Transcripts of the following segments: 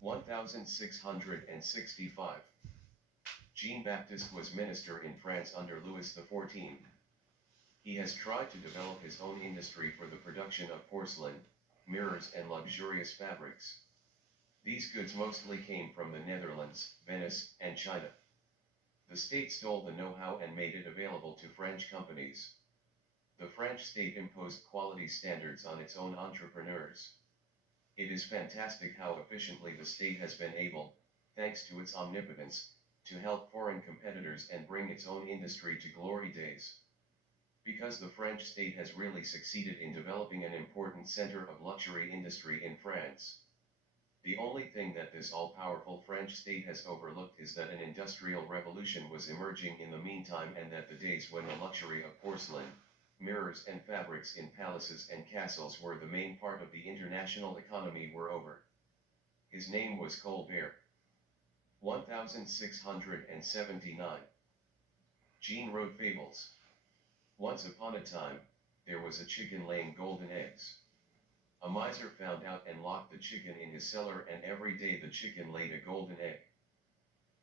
1665. Jean-Baptist was minister in France under Louis XIV. He has tried to develop his own industry for the production of porcelain, mirrors and luxurious fabrics. These goods mostly came from the Netherlands, Venice, and China. The state stole the know-how and made it available to French companies. The French state imposed quality standards on its own entrepreneurs. It is fantastic how efficiently the state has been able, thanks to its omnipotence, to help foreign competitors and bring its own industry to glory days. Because the French state has really succeeded in developing an important center of luxury industry in France. The only thing that this all-powerful French state has overlooked is that an industrial revolution was emerging in the meantime, and that the days when the luxury of porcelain, mirrors and fabrics in palaces and castles were the main part of the international economy were over. His name was Colbert. 1679. Jean wrote fables. Once upon a time, there was a chicken laying golden eggs. A miser found out and locked the chicken in his cellar, and every day the chicken laid a golden egg.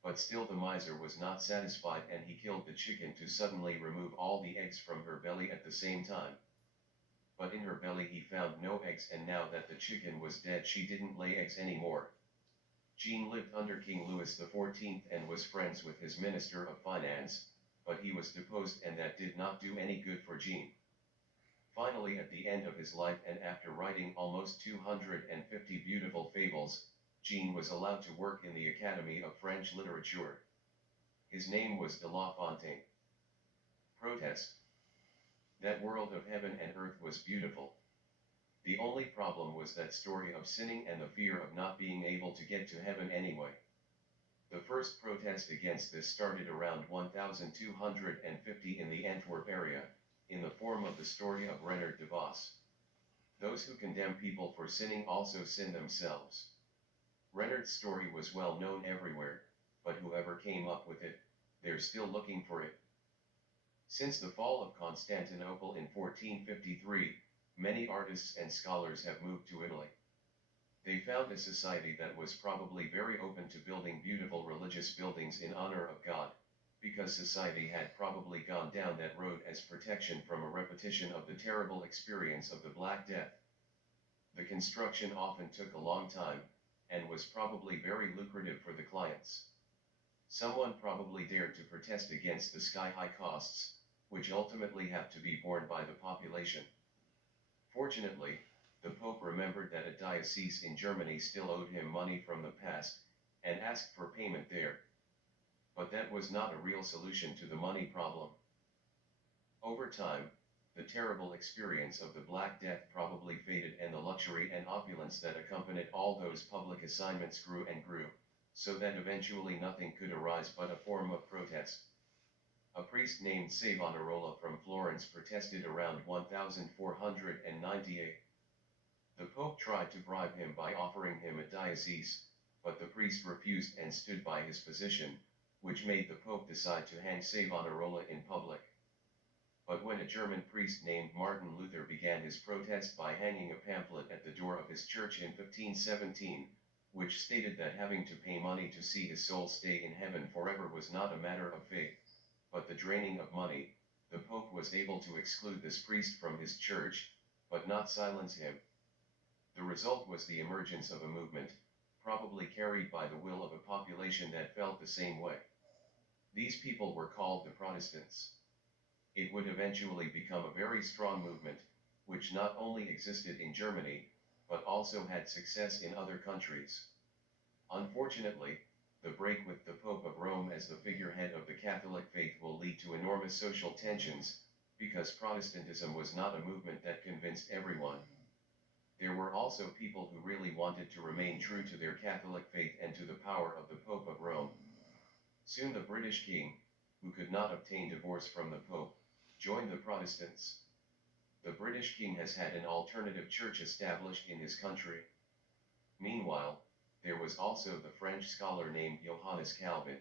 But still the miser was not satisfied, and he killed the chicken to suddenly remove all the eggs from her belly at the same time. But in her belly he found no eggs, and now that the chicken was dead she didn't lay eggs anymore. Jean lived under King Louis XIV and was friends with his Minister of Finance, but he was deposed, and that did not do any good for Jean. Finally, at the end of his life and after writing almost 250 beautiful fables, Jean was allowed to work in the Academy of French Literature. His name was de La Fontaine. Protest. That world of heaven and earth was beautiful. The only problem was that story of sinning and the fear of not being able to get to heaven anyway. The first protest against this started around 1250 in the Antwerp area, in the form of the story of Renard de Vos. Those who condemn people for sinning also sin themselves. Renard's story was well known everywhere, but whoever came up with it, they're still looking for it. Since the fall of Constantinople in 1453, many artists and scholars have moved to Italy. They found a society that was probably very open to building beautiful religious buildings in honor of God, because society had probably gone down that road as protection from a repetition of the terrible experience of the Black Death. The construction often took a long time, and was probably very lucrative for the clients. Someone probably dared to protest against the sky-high costs, which ultimately have to be borne by the population. Fortunately, the Pope remembered that a diocese in Germany still owed him money from the past, and asked for payment there. But that was not a real solution to the money problem. Over time, the terrible experience of the Black Death probably faded, and the luxury and opulence that accompanied all those public assignments grew and grew, so that eventually nothing could arise but a form of protest. A priest named Savonarola from Florence protested around 1498. The Pope tried to bribe him by offering him a diocese, but the priest refused and stood by his position, which made the Pope decide to hang Savonarola in public. But when a German priest named Martin Luther began his protest by hanging a pamphlet at the door of his church in 1517, which stated that having to pay money to see his soul stay in heaven forever was not a matter of faith, but the draining of money, the Pope was able to exclude this priest from his church, but not silence him. The result was the emergence of a movement, probably carried by the will of a population that felt the same way. These people were called the Protestants. It would eventually become a very strong movement, which not only existed in Germany, but also had success in other countries. Unfortunately, the break with the Pope of Rome as the figurehead of the Catholic faith will lead to enormous social tensions, because Protestantism was not a movement that convinced everyone. There were also people who really wanted to remain true to their Catholic faith and to the power of the Pope of Rome. Soon the British king, who could not obtain divorce from the Pope, joined the Protestants. The British king has had an alternative church established in his country. Meanwhile, there was also the French scholar named Johannes Calvin.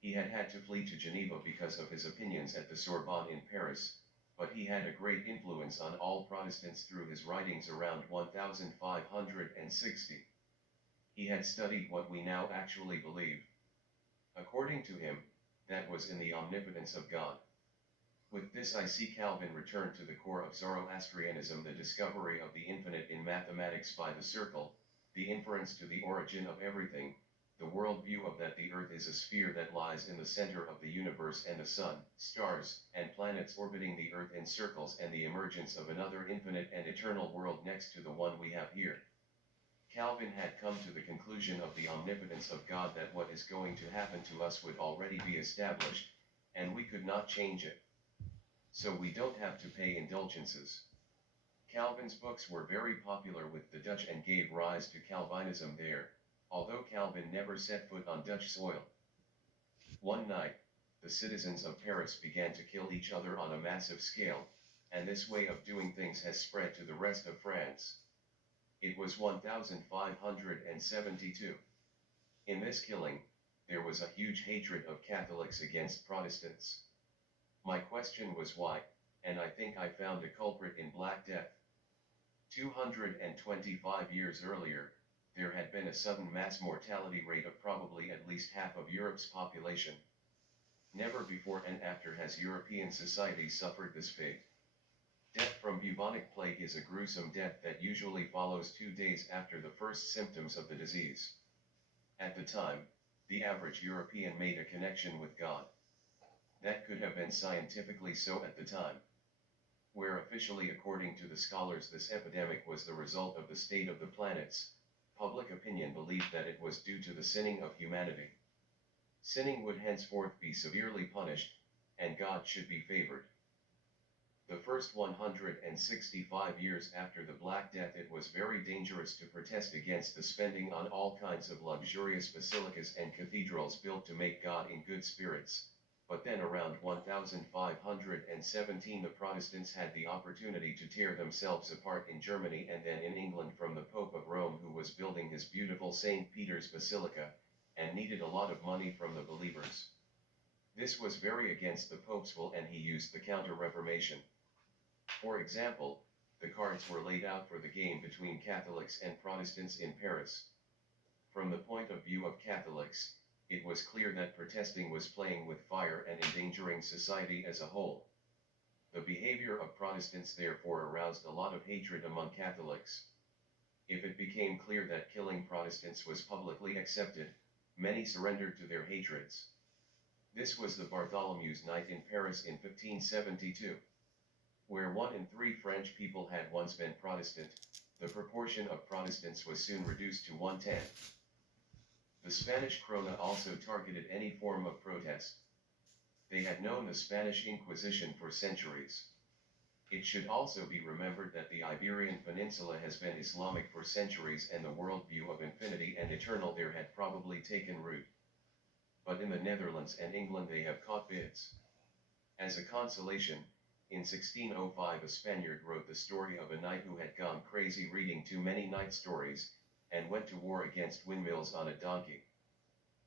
He had had to flee to Geneva because of his opinions at the Sorbonne in Paris, but he had a great influence on all Protestants through his writings around 1560. He had studied what we now actually believe. According to him, that was in the omnipotence of God. With this I see Calvin return to the core of Zoroastrianism, the discovery of the infinite in mathematics by the circle, the inference to the origin of everything, the worldview of that the earth is a sphere that lies in the center of the universe and the sun, stars, and planets orbiting the earth in circles, and the emergence of another infinite and eternal world next to the one we have here. Calvin had come to the conclusion of the omnipotence of God, that what is going to happen to us would already be established, and we could not change it. So we don't have to pay indulgences. Calvin's books were very popular with the Dutch and gave rise to Calvinism there, although Calvin never set foot on Dutch soil. One night, the citizens of Paris began to kill each other on a massive scale, and this way of doing things has spread to the rest of France. It was 1572. In this killing, there was a huge hatred of Catholics against Protestants. My question was why, and I think I found a culprit in Black Death. 225 years earlier, there had been a sudden mass mortality rate of probably at least half of Europe's population. Never before and after has European society suffered this fate. Death from bubonic plague is a gruesome death that usually follows 2 days after the first symptoms of the disease. At the time, the average European made a connection with God. That could have been scientifically so at the time. Where officially, according to the scholars, this epidemic was the result of the state of the planets, public opinion believed that it was due to the sinning of humanity. Sinning would henceforth be severely punished, and God should be favored. The first 165 years after the Black Death, it was very dangerous to protest against the spending on all kinds of luxurious basilicas and cathedrals built to make God in good spirits. But then around 1517 the Protestants had the opportunity to tear themselves apart in Germany and then in England from the Pope of Rome, who was building his beautiful St. Peter's Basilica, and needed a lot of money from the believers. This was very against the Pope's will, and he used the Counter-Reformation. For example, the cards were laid out for the game between Catholics and Protestants in Paris. From the point of view of Catholics, it was clear that protesting was playing with fire and endangering society as a whole. The behavior of Protestants therefore aroused a lot of hatred among Catholics. If it became clear that killing Protestants was publicly accepted, many surrendered to their hatreds. This was the Bartholomew's Night in Paris in 1572. Where 1 in 3 French people had once been Protestant, the proportion of Protestants was soon reduced to 1/10. The Spanish Corona also targeted any form of protest. They had known the Spanish Inquisition for centuries. It should also be remembered that the Iberian Peninsula has been Islamic for centuries, and the worldview of infinity and eternal there had probably taken root. But in the Netherlands and England they have caught bids. As a consolation, in 1605 a Spaniard wrote the story of a knight who had gone crazy reading too many night stories, and went to war against windmills on a donkey.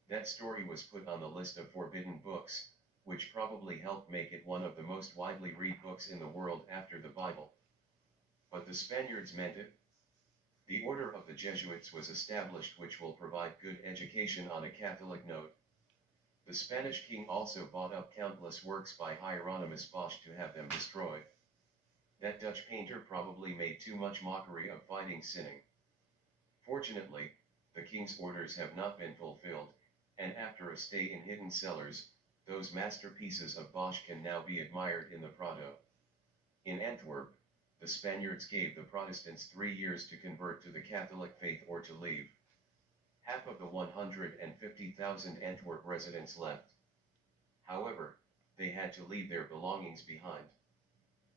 That story was put on the list of forbidden books, which probably helped make it one of the most widely read books in the world after the Bible. But the Spaniards meant it. The Order of the Jesuits was established, which will provide good education on a Catholic note. The Spanish king also bought up countless works by Hieronymus Bosch to have them destroyed. That Dutch painter probably made too much mockery of fighting sinning. Fortunately, the king's orders have not been fulfilled, and after a stay in hidden cellars, those masterpieces of Bosch can now be admired in the Prado. In Antwerp, the Spaniards gave the Protestants 3 years to convert to the Catholic faith or to leave. Half of the 150,000 Antwerp residents left. However, they had to leave their belongings behind.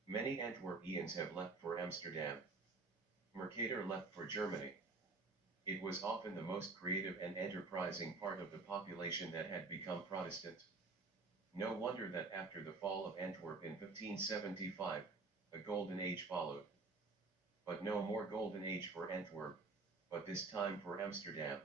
Many Antwerpians have left for Amsterdam. Mercator left for Germany. It was often the most creative and enterprising part of the population that had become Protestant. No wonder that after the fall of Antwerp in 1575, a golden age followed. But no more golden age for Antwerp, but this time for Amsterdam.